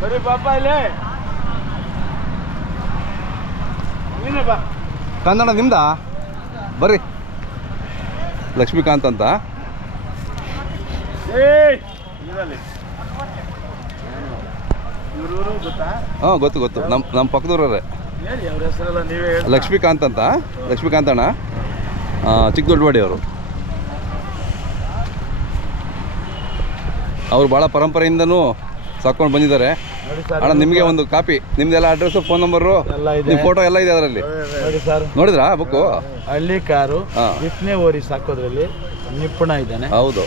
ಬರೀ ಪಾಪ ಇಲ್ಲಿ ಕಾಂತಣ್ಣ ನಿಮ್ದಾ? ಬರ್ರಿ. ಲಕ್ಷ್ಮೀಕಾಂತ್ ಅಂತ. ಹಾಂ ಗೊತ್ತು ಗೊತ್ತು. ನಮ್ಮ ನಮ್ಮ ಪಕ್ಕದೂರವ್ರೆ. ಲಕ್ಷ್ಮೀಕಾಂತ್ ಅಂತ. ಲಕ್ಷ್ಮೀಕಾಂತ್ ಅಣ್ಣ ಆ, ಚಿಕ್ಕ ದೊಡ್ಡವಾಡಿ ಅವರು ಅವ್ರು ಭಾಳ ಪರಂಪರೆಯಿಂದನೂ ಸಾಕೊಂಡು ಬಂದಿದ್ದಾರೆ. ಅಣ್ಣ ನಿಮಗೆ ಒಂದು ಕಾಪಿ. ನಿಮ್ದೆಲ್ಲ ಅಡ್ರೆಸ್ ಫೋನ್ ನಂಬರು ನಿಮ್ಮ ಫೋಟೋ ಎಲ್ಲ ಇದೆ ಅದರಲ್ಲಿ. ನೋಡಿ ಸರ್. ನೋಡಿದ್ರಾ ಬುಕ್ಕು ಹಳ್ಳಿ ಕಾರು ಹಾ. ಬಿತ್ತನೆ ಓರಿ ಸಾಕೋದ್ರಲ್ಲಿ ನಿಪುಣ ಇದ್ದಾನೆ. ಹೌದು.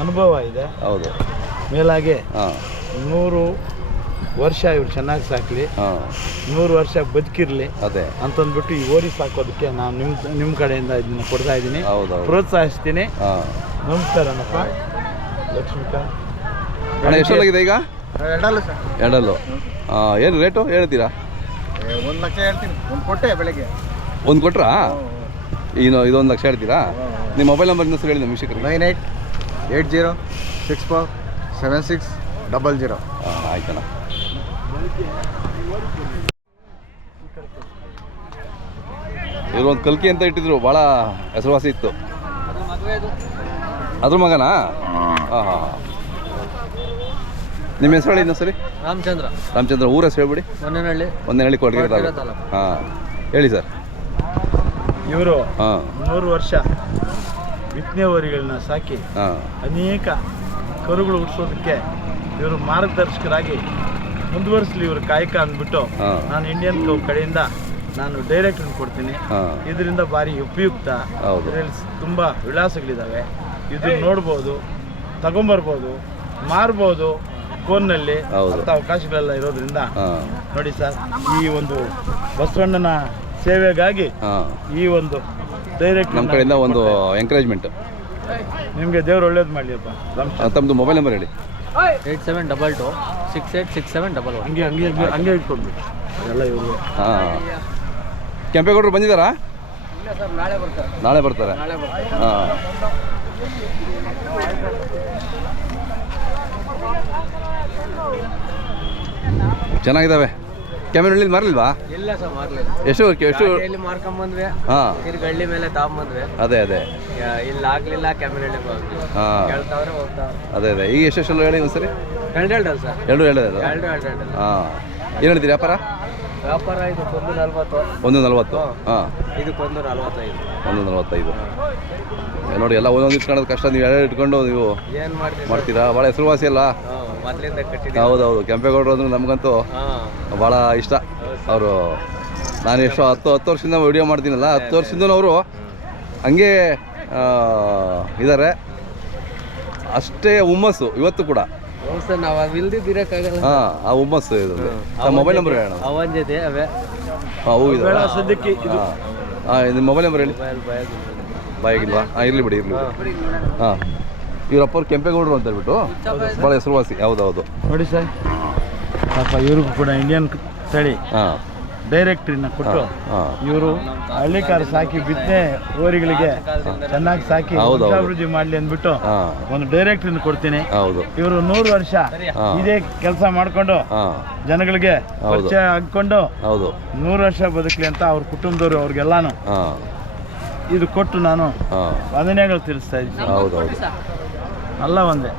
ಅನುಭವ ಇದೆ. ಹೌದು. ಮೇಲಾಗೆ ನೂರು ವರ್ಷ ಇವ್ರು ಚೆನ್ನಾಗಿ ಸಾಕಲಿ. ನೂರು ವರ್ಷ ಬದುಕಿರ್ಲಿ ಅದೇ. ಅಂತಂದ್ಬಿಟ್ಟು ಈ ಓರಿ ಸಾಕೋದಕ್ಕೆ ನಾನು ನಿಮ್ಮ ನಿಮ್ಮ ಕಡೆಯಿಂದ ಇದನ್ನ ಕೊಡ್ತಾ ಇದ್ದೀನಿ. ಪ್ರೋತ್ಸಾಹಿಸ್ತೀನಿ. ನಮಸ್ಕಾರ ಅಣ್ಣಪ್ಪ ಲಕ್ಷ್ಮೀಕಾಂತ್. ಅಣ್ಣ ಎಷ್ಟೊಂದಾಗಿದೆ ಈಗ? ಎರಡಲ್ಲ ಏನು ರೇಟು ಹೇಳ್ತೀರಾ? ಒಂದು ಲಕ್ಷ ಹೇಳ್ತೀನಿ. ಒಂದು ಕೊಟ್ಟೆ ಬೆಳಗ್ಗೆ. ಒಂದು ಕೊಟ್ರಾ? ಇನ್ನು ಇದೊಂದು ಲಕ್ಷ ಹೇಳ್ತೀರಾ? ನಿಮ್ಮ ಮೊಬೈಲ್ ನಂಬರ್ ಇನ್ನೊಂದು ಹೇಳಿ ನಮ್ಮ ವೀಕ್ಷಕರಿಗೆ. Nine eight eight zero six four seven six double zero. ಹಾಂ ಆಯ್ತಣ್ಣ. ಇವರು ಒಂದು ಕಲ್ಕಿ ಅಂತ ಇಟ್ಟಿದ್ರು ಭಾಳ ಹೆಸರುವಾಸಿ ಇತ್ತು. ಅದ್ರ ಮಗನಾ? ಹಾಂ ಹಾಂ ನಿಮ್ಮ ಹೆಸರು ಹೇಳಿ ಇನ್ನೊಂದು ಸರಿ ರಾಮಚಂದ್ರ. ರಾಮಚಂದ್ರ ಊರ ಹೆಸರು ಹೇಳ್ಬಿಡಿ. ಒಂದೇನಹಳ್ಳಿ ಒಂದೇನಹಳ್ಳಿ ಹೇಳಿ ಕೊಡ್ಗಿರಿ ತಾಲೂಕು. ಹಾಂ ಹೇಳಿ ಸರ್. ಇವರು ಹಾಂ. ನೂರು ವರ್ಷ ಬಿತ್ತನೆ ಸಾಕಿ ಹಾಂ. ಅನೇಕ ಕರುಗಳು ಹುಟ್ಟಿಸೋದಕ್ಕೆ ಇವರು ಮಾರ್ಗದರ್ಶಕರಾಗಿ ಮುಂದುವರಿಸಲಿ ಇವರು ಕಾಯಕ ಅಂದ್ಬಿಟ್ಟು ನಾನು ಇಂಡಿಯನ್ ಕೌ ಕಡೆಯಿಂದ ನಾನು ಡೈರೆಕ್ಟ್ ಕೊಡ್ತೀನಿ. ಇದರಿಂದ ಭಾರಿ ಉಪಯುಕ್ತ. ಇದರಲ್ಲಿ ತುಂಬ ವಿಳಾಸಗಳಿದ್ದಾವೆ ಇದು ನೋಡ್ಬೋದು ತಗೊಂಬರ್ಬೋದು ಮಾರ್ಬೋದು. ಫೋನ್ನಲ್ಲಿ ಹೌದು. ಅಂಥ ಅವಕಾಶಗಳೆಲ್ಲ ಇರೋದ್ರಿಂದ ಹಾಂ. ನೋಡಿ ಸರ್ ಈ ಒಂದು ಬಸವಣ್ಣನ ಸೇವೆಗಾಗಿ ಹಾಂ. ಈ ಒಂದು ಡೈರೆಕ್ಟ್ ನಮ್ಮ ಕಡೆಯಿಂದ ಒಂದು ಎಂಕರೇಜ್ಮೆಂಟ್ ನಿಮಗೆ ದೇವ್ರು ಒಳ್ಳೇದು ಮಾಡಲಿಯಪ್ಪ ತಮ್ಮದು ಮೊಬೈಲ್ ನಂಬರ್ ಹೇಳಿ. Eight seven double two six eight six seven double one. ಹಂಗೆ ಹಂಗೆ ಹಂಗೆ ಹಂಗೆ ಅದೆಲ್ಲ ಇವರು ಹಾಂ. ಕೆಂಪೇಗೌಡರು ಬಂದಿದ್ದಾರಾ ಇಲ್ಲ ಸರ್ ನಾಳೆ ಬರ್ತಾರೆ. ನಾಳೆ ಬರ್ತಾರೆ. ನಾಳೆ ಬರ್ತಾರೆ. ಹಾಂ. ಚೆನ್ನಾಗಿದ್ದಾವೆ. ಇಲ್ಲಿ ಮಾರಲಿಲ್ವಾ? ಇಲ್ಲ ಸರ್ ಮಾರ್ಲಿಲ್ಲ. ಎಷ್ಟು ಎಷ್ಟು ಇಲ್ಲಿ ಮಾರ್ಕೊಂಬಂದ್ವಿ ಹಾಂ. ತಿರ್ಗಿ ಹಳ್ಳಿ ಮೇಲೆ ತಗೊಂಬಂದ್ವಿ ಅದೇ ಅದೇ. ಇಲ್ಲಿ ಆಗ್ಲಿಲ್ಲ ಕ್ಯಾಮೆರಾ ಅದೇ ಅದೇ. ಈಗ ಎಷ್ಟೆಷ್ಟು ಹೇಳಿ ಒಂದ್ಸರಿ? ಎರಡು ಎರಡು ಸರ್. ಎರಡು ಎರಡು ಎರಡು ಎರಡು ಹಾಂ. ಏನು ಹೇಳ್ತೀರಿ ವ್ಯಾಪಾರ? ವ್ಯಾಪಾರ ಇದಕ್ಕೊಂದು ನಲ್ವತ್ತು. ಒಂದು ನಲ್ವತ್ತು. ಹಾಂ. ಇದಕ್ಕೊಂದು ನಲ್ವತ್ತೈದು. ಒಂದು ನಲ್ವತ್ತೈದು. ನೋಡಿ ಎಲ್ಲ ಒಂದೊಂದು ಇಟ್ಕೊಳ್ಳೋದು ಕಷ್ಟ ನೀವು ಎರಡು ಇಟ್ಕೊಂಡು ನೀವು ಏನು ಮಾಡ್ತೀರಾ ಭಾಳ ಹೆಸರುವಾಸಿ ಅಲ್ಲ. ಹೌದೌದು ಕೆಂಪೇಗೌಡರು ಅಂದ್ರೆ ನಮಗಂತೂ ಭಾಳ ಇಷ್ಟ. ಅವರು ನಾನು ಎಷ್ಟೋ ಹತ್ತು ಹತ್ತು ವರ್ಷದಿಂದ ವಿಡಿಯೋ ಮಾಡ್ತೀನಲ್ಲ ಹತ್ತು ವರ್ಷದಿಂದ ಅವರು ಹಂಗೆ ಇದ್ದಾರೆ ಅಷ್ಟೇ ಹುಮ್ಮಸ್ಸು ಇವತ್ತು ಕೂಡ. ಹಾಂ ಆ ಹುಮ್ಮಸ್ಸು ಇದು. ಮೊಬೈಲ್ ನಂಬರ್ ಹೇಳೋಣ. ಅವೇ. ಹಾಂ. ಇದೆ ನಿಮ್ಮ ಮೊಬೈಲ್ ನಂಬರ್ ಹೇಳಿ. ಮೊಬೈಲ್ ಇರ್ಲಿ ಬಾಯಾಗಿಲ್ವಾ ಹಾಂ ಇರಲಿ ಬಿಡಿ ಇರಲಿ ಹಾಂ. ಇವರಪ್ಪರು ಕೆಂಪೇಗೌಡರು ಅಂತ ಹೇಳ್ಬಿಟ್ಟು ಭಾಳ ಹೆಸರುವಾಸಿ. ಹೌದೌದು ನೋಡಿ ಸರ್. ಪಾಪ ಇವ್ರಿಗೂ ಕೂಡ ಇಂಡಿಯನ್ ತಳಿ. ಹಾಂ. ಡೈರೆಕ್ಟ್ರಿನ ಕೊಟ್ಟು ಇವರು ಹಳ್ಳಿಕಾರ ಸಾಕಿ ಬಿತ್ತನೆ ಓರಿಗಳಿಗೆ ಚೆನ್ನಾಗಿ ಸಾಕಿ ಅಭಿವೃದ್ಧಿ ಮಾಡ್ಲಿ ಅಂದ್ಬಿಟ್ಟು ಒಂದು ಡೈರೆಕ್ಟ್ರಿನ ಕೊಡ್ತೀನಿ. ಹೌದು. ಇವರು ನೂರು ವರ್ಷ. ಇದೇ ಕೆಲಸ ಮಾಡ್ಕೊಂಡು ಜನಗಳಿಗೆ. ಪರಿಚಯ ಆಗ್ಕೊಂಡು ಹೌದು. ನೂರು ವರ್ಷ ಬದುಕಲಿ ಅಂತ ಅವ್ರ ಕುಟುಂಬದವರು ಅವ್ರಿಗೆಲ್ಲಾನು. ಹಾಂ. ಇದು ಕೊಟ್ಟು ನಾನು ಹಾಂ. ವಂದನೆಗಳು ತಿಳಿಸ್ತಾ ಇದ್ದೀನಿ. ಹೌದು ಹೌದು ಅಲ್ಲ ಒಂದೇ.